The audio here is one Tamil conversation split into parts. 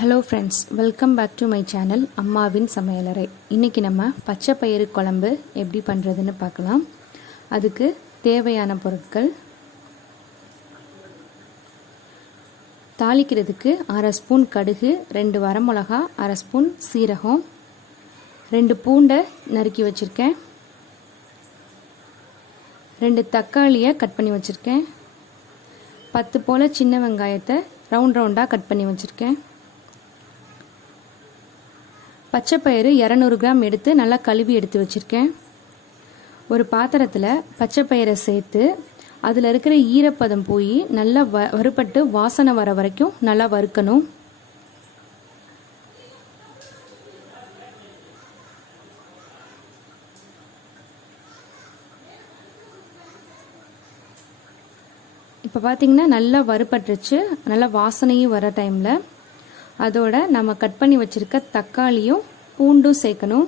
Hello friends, welcome back to my channel அம்மாவின் சமையலறை. இன்றைக்கி நம்ம பச்சை பயிறு குழம்பு எப்படி பண்ணுறதுன்னு பார்க்கலாம். அதுக்கு தேவையான பொருட்கள்: தாளிக்கிறதுக்கு 1/2 ஸ்பூன் கடுகு, 2 வரமிளகா, 1/2 ஸ்பூன் சீரகம், 2 பூண்டை நறுக்கி வச்சுருக்கேன், 2 தக்காளியை கட் பண்ணி வச்சுருக்கேன், 10 போல் சின்ன வெங்காயத்தை ரவுண்டாக கட் பண்ணி வச்சுருக்கேன், பச்சை பயிறு 200 கிராம் எடுத்து நல்லா கழுவி எடுத்து வச்சுருக்கேன். ஒரு பாத்திரத்தில் பச்சை பயிரை சேர்த்து அதில் இருக்கிற ஈரப்பதம் போய் நல்லா வறுபட்டு வாசனை வர வரைக்கும் நல்லா வறுக்கணும். இப்போ பார்த்தீங்கன்னா நல்லா வறுபட்டுருச்சு. நல்லா வாசனையும் வர டைமில் அதோட நம்ம கட் பண்ணி வச்சுருக்க தக்காளியும் பூண்டும் சேர்க்கணும்.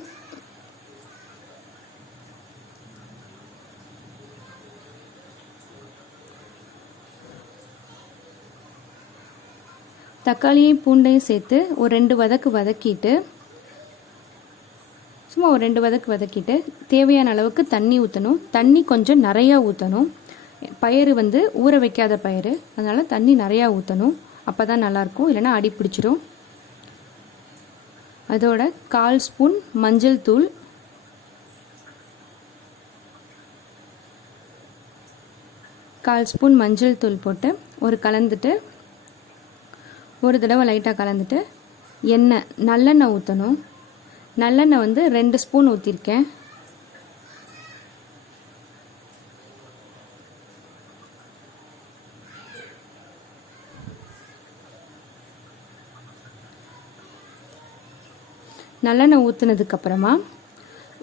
தக்காளியையும் பூண்டையும் சேர்த்து ஒரு 2 வதக்கு வதக்கிட்டு சும்மா ஒரு 2 வதக்கு வதக்கிட்டு தேவையான அளவுக்கு தண்ணி ஊற்றணும். தண்ணி கொஞ்சம் நிறையா ஊற்றணும். பயிறு ஊற வைக்காத பயிறு, அதனால் தண்ணி நிறையா ஊற்றணும். அப்போ தான் நல்லாயிருக்கும், இல்லைன்னா அடி பிடிச்சிடும். அதோட 1/4 ஸ்பூன் மஞ்சள் தூள், போட்டு ஒரு கலந்துட்டு ஒரு தடவை லைட்டாக கலந்துட்டு எண்ணெய் நல்லெண்ணெய் ஊற்றணும். நல்லெண்ணெய் 2 ஸ்பூன் ஊற்றிருக்கேன். நல்லெண்ணெய் ஊற்றுனதுக்கப்புறமா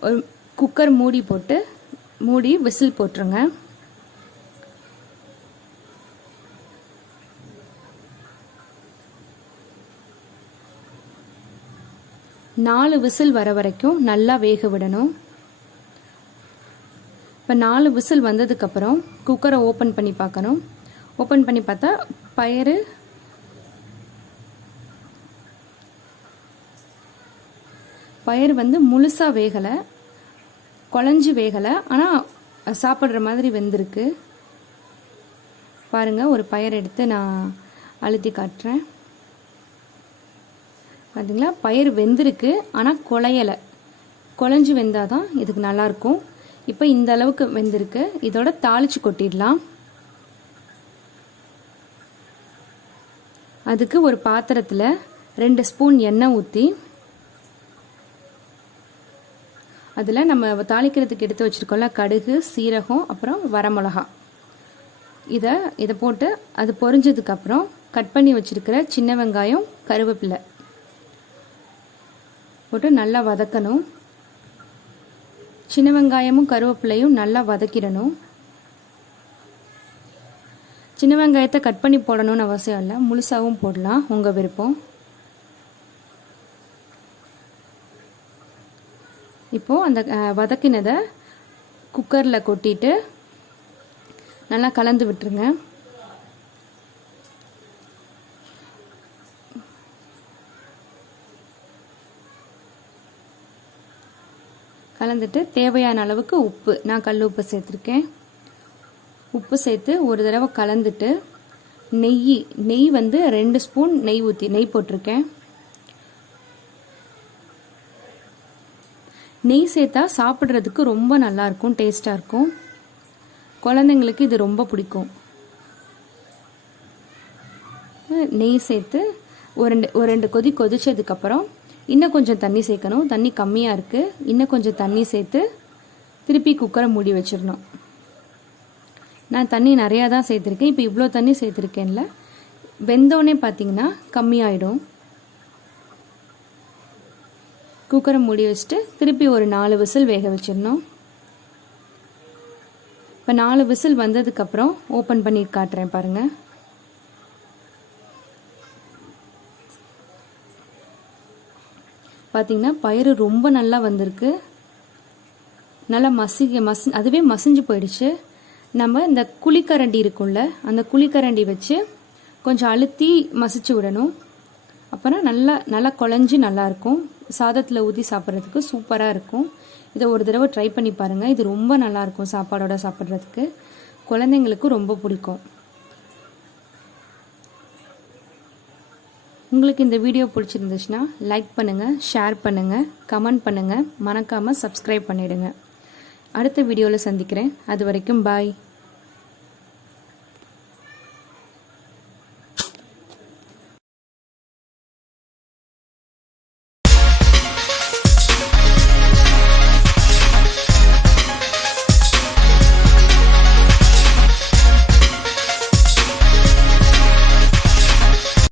ஒரு குக்கர் மூடி விசில் போட்டுருங்க. நாலு விசில் வர வரைக்கும் நல்லா வேக விடணும். இப்போ 4 விசில் வந்ததுக்கப்புறம் குக்கரை ஓப்பன் பண்ணி பார்க்கணும். ஓப்பன் பண்ணி பார்த்தா பயிறு முழுசாக வேகலை, குழஞ்சி வேகலை, ஆனால் சாப்பிட்ற மாதிரி வெந்திருக்கு. பாருங்கள், ஒரு பயிர் எடுத்து நான் அழுத்தி காட்டுறேன். பார்த்தீங்களா, பயிர் வெந்திருக்கு, ஆனால் குழையலை. குழஞ்சி வெந்தால் தான் இதுக்கு நல்லாயிருக்கும். இப்போ இந்த அளவுக்கு வெந்திருக்கு. இதோட தாளித்து கொட்டிடலாம். அதுக்கு ஒரு பாத்திரத்தில் 2 ஸ்பூன் எண்ணெய் ஊற்றி அதில் நம்ம தாளிக்கிறதுக்கு எடுத்து வச்சுருக்கோம்ல கடுகு, சீரகம், அப்புறம் வரமிளகா, இதை போட்டு அது பொரிஞ்சதுக்கப்புறம் கட் பண்ணி வச்சுருக்கிற சின்ன வெங்காயம், கருவேப்பிலை போட்டு நல்லா வதக்கணும். சின்ன வெங்காயமும் கருவேப்பிலையும் நல்லா வதக்கிடணும். சின்ன வெங்காயத்தை கட் பண்ணி போடணும்னு அவசியம் இல்லை, முழுசாகவும் போடலாம், உங்கள் விருப்பம். இப்போது அந்த வதக்கினதை குக்கரில் கொட்டிட்டு நல்லா கலந்து விட்டுருங்க. கலந்துட்டு தேவையான அளவுக்கு உப்பு, நான் கல் உப்பு சேர்த்துருக்கேன். உப்பு சேர்த்து ஒரு தடவை கலந்துட்டு நெய் 2 ஸ்பூன் நெய் போட்டிருக்கேன். நெய் சேர்த்தா சாப்பிட்றதுக்கு ரொம்ப நல்லாயிருக்கும், டேஸ்ட்டாக இருக்கும். குழந்தைங்களுக்கு இது ரொம்ப பிடிக்கும். நெய் சேர்த்து ஒரு ரெண்டு கொதி கொதிச்சதுக்கப்புறம் இன்னும் கொஞ்சம் தண்ணி சேர்க்கணும். தண்ணி கம்மியாக இருக்குது, இன்னும் கொஞ்சம் தண்ணி சேர்த்து திருப்பி குக்கரை மூடி வச்சிடணும். நான் தண்ணி நிறையா தான் சேர்த்துருக்கேன். இப்போ இவ்வளோ தண்ணி சேர்த்துருக்கேன்ல, வெந்தோடனே பார்த்தீங்கன்னா கம்மியாயிடும். குக்கரை மூடி வச்சுட்டு திருப்பி ஒரு 4 விசில் வேக வச்சிடணும். இப்போ 4 விசில் வந்ததுக்கப்புறம் ஓப்பன் பண்ணி காட்டுறேன் பாருங்கள். பார்த்தீங்கன்னா பயிறு ரொம்ப நல்லா வந்திருக்கு. நல்லா அதுவே மசிஞ்சு போயிடுச்சு. நம்ம இந்த குழிக்கரண்டி இருக்கும்ல, அந்த குழிக்கரண்டி வச்சு கொஞ்சம் அழுத்தி மசிச்சு விடணும். அப்புறம் நல்லா குழஞ்சி நல்லாயிருக்கும். சாதத்தில் ஊற்றி சாப்பிட்றதுக்கு சூப்பராக இருக்கும். இதை ஒரு தடவை ட்ரை பண்ணி பாருங்கள். இது ரொம்ப நல்லாயிருக்கும் சாப்பாடோட சாப்பிட்றதுக்கு. குழந்தைங்களுக்கு ரொம்ப பிடிக்கும். உங்களுக்கு இந்த வீடியோ பிடிச்சிருந்துச்சுன்னா லைக் பண்ணுங்கள், ஷேர் பண்ணுங்கள், கமெண்ட் பண்ணுங்கள், மறக்காமல் சப்ஸ்கிரைப் பண்ணிவிடுங்க. அடுத்த வீடியோவில் சந்திக்கிறேன். அது வரைக்கும் பாய்.